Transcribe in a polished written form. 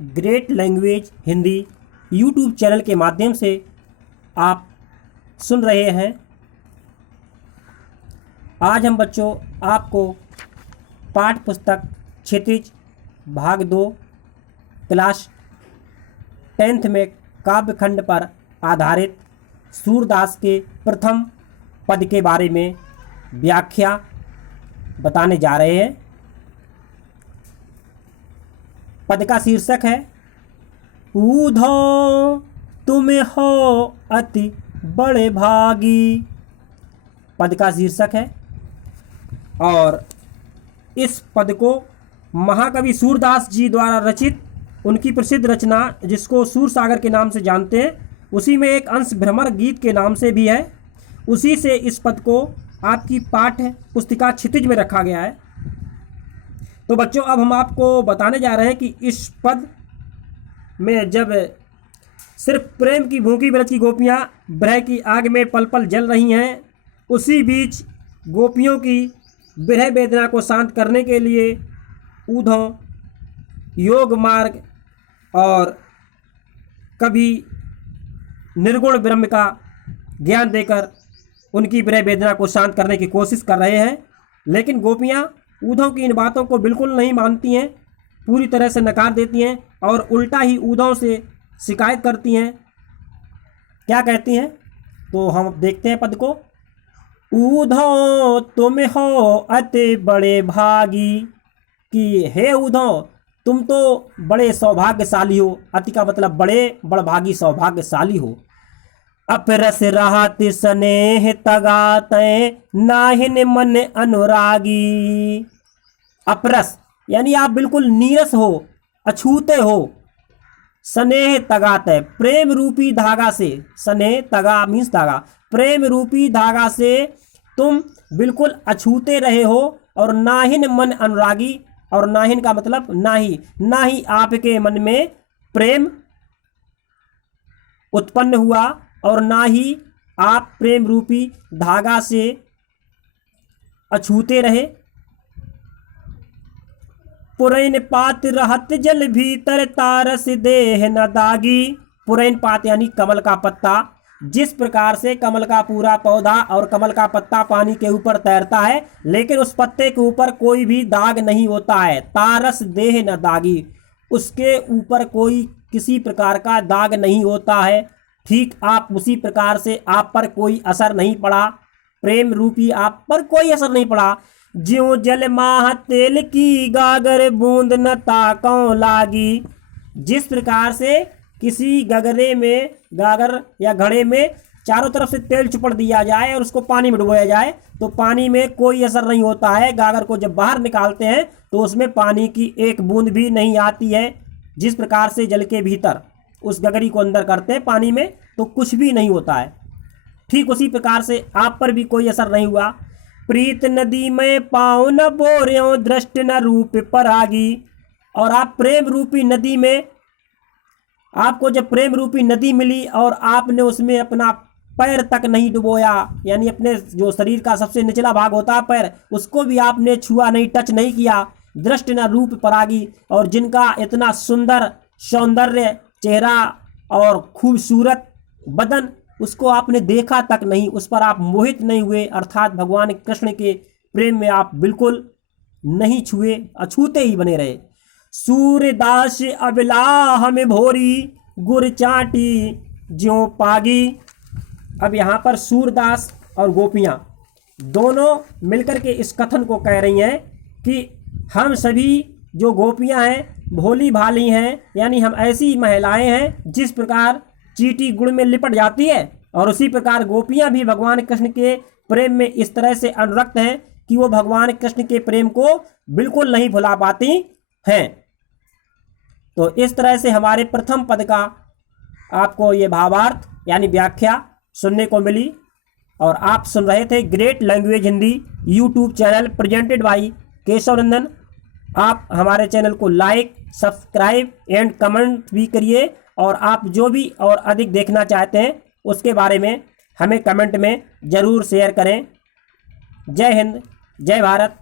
Great language Hindi YouTube channel के माध्यम से आप सुन रहे हैं। आज हम बच्चों आपको पाठ पुस्तक क्षितिज भाग 2 क्लास 10th में काव्यखंड पर आधारित सूरदास के प्रथम पद के बारे में व्याख्या बताने जा रहे हैं। पद का शीर्षक है ऊधो तुम हो अति बड़े भागी। पद का शीर्षक है और इस पद को महाकवि सूरदास जी द्वारा रचित उनकी प्रसिद्ध रचना जिसको सूरसागर के नाम से जानते हैं, उसी में एक अंश भ्रमर गीत के नाम से भी है। उसी से इस पद को आपकी पाठ पुस्तिका क्षितिज में रखा गया है। तो बच्चों अब हम आपको बताने जा रहे हैं कि इस पद में जब सिर्फ प्रेम की भूखी व्रत की गोपियाँ विरह की आग में पल पल जल रही हैं, उसी बीच गोपियों की विरह वेदना को शांत करने के लिए ऊधों योग मार्ग और कभी निर्गुण ब्रह्म का ज्ञान देकर उनकी विरह वेदना को शांत करने की कोशिश कर रहे हैं। लेकिन गोपियाँ ऊधों की इन बातों को बिल्कुल नहीं मानती हैं, पूरी तरह से नकार देती हैं और उल्टा ही ऊधों से शिकायत करती हैं। क्या कहती हैं तो हम देखते हैं पद को। ऊधो तुम हो अति बड़े भागी, कि हे ऊधो तुम तो बड़े सौभाग्यशाली हो। अति का मतलब बड़े बड़भागी सौभाग्यशाली हो। अपरस रहत स्नेह तगाते नाहिन मन अनुरागी। अपरस यानी आप बिल्कुल नीरस हो, अछूते हो। स्नेह तगाते प्रेम रूपी धागा से, स्नेह तगा मीन्स धागा, प्रेम रूपी धागा से तुम बिल्कुल अछूते रहे हो। और नाहिन मन अनुरागी, और नाहिन का मतलब ना ही आपके मन में प्रेम उत्पन्न हुआ और ना ही आप प्रेम रूपी धागा से अछूते रहे। पुरैन पात रहत जल भीतर तारस देह न दागी। पुरैन पात यानी कमल का पत्ता। जिस प्रकार से कमल का पूरा पौधा और कमल का पत्ता पानी के ऊपर तैरता है, लेकिन उस पत्ते के ऊपर कोई भी दाग नहीं होता है। तारस देह न दागी, उसके ऊपर कोई किसी प्रकार का दाग नहीं होता है। ठीक आप उसी प्रकार से आप पर कोई असर नहीं पड़ा, प्रेम रूपी आप पर कोई असर नहीं पड़ा। ज्यों जल माह तेल की गागर बूंद न ताकों लागी। जिस प्रकार से किसी गगरे में, गागर या घड़े में चारों तरफ से तेल चुपड़ दिया जाए और उसको पानी में डुबोया जाए तो पानी में कोई असर नहीं होता है। गागर को जब बाहर निकालते हैं तो उसमें पानी की एक बूंद भी नहीं आती है। जिस प्रकार से जल के भीतर उस गगरी को अंदर करते हैं पानी में तो कुछ भी नहीं होता है, ठीक उसी प्रकार से आप पर भी कोई असर नहीं हुआ। प्रीत नदी में पाँव न बोर्यों दृष्ट न रूप परागी। और आप प्रेम रूपी नदी में, आपको जब प्रेम रूपी नदी मिली और आपने उसमें अपना पैर तक नहीं डुबोया, यानी अपने जो शरीर का सबसे निचला भाग होता है पैर, उसको भी आपने छुआ नहीं, टच नहीं किया। दृष्ट न रूप परागी, और जिनका इतना सुंदर सौंदर्य चेहरा और खूबसूरत बदन, उसको आपने देखा तक नहीं, उस पर आप मोहित नहीं हुए, अर्थात भगवान कृष्ण के प्रेम में आप बिल्कुल नहीं छुए, अछूते ही बने रहे। सूरदास अबलाह में भोरी गुर चाटी ज्यों पागी। अब यहाँ पर सूरदास और गोपियाँ दोनों मिलकर के इस कथन को कह रही हैं कि हम सभी जो गोपियाँ हैं भोली भाली हैं, यानी हम ऐसी महिलाएं हैं जिस प्रकार चींटी गुड़ में लिपट जाती है, और उसी प्रकार गोपियाँ भी भगवान कृष्ण के प्रेम में इस तरह से अनुरक्त हैं कि वो भगवान कृष्ण के प्रेम को बिल्कुल नहीं भुला पाती हैं। तो इस तरह से हमारे प्रथम पद का आपको ये भावार्थ यानी व्याख्या सुनने को मिली, और आप सुन रहे थे great language Hindi YouTube channel presented by Keshav Nandan. आप हमारे चैनल को लाइक, सब्सक्राइब एंड कमेंट भी करिए, और आप जो भी और अधिक देखना चाहते हैं उसके बारे में हमें कमेंट में ज़रूर शेयर करें। जय हिंद, जय भारत।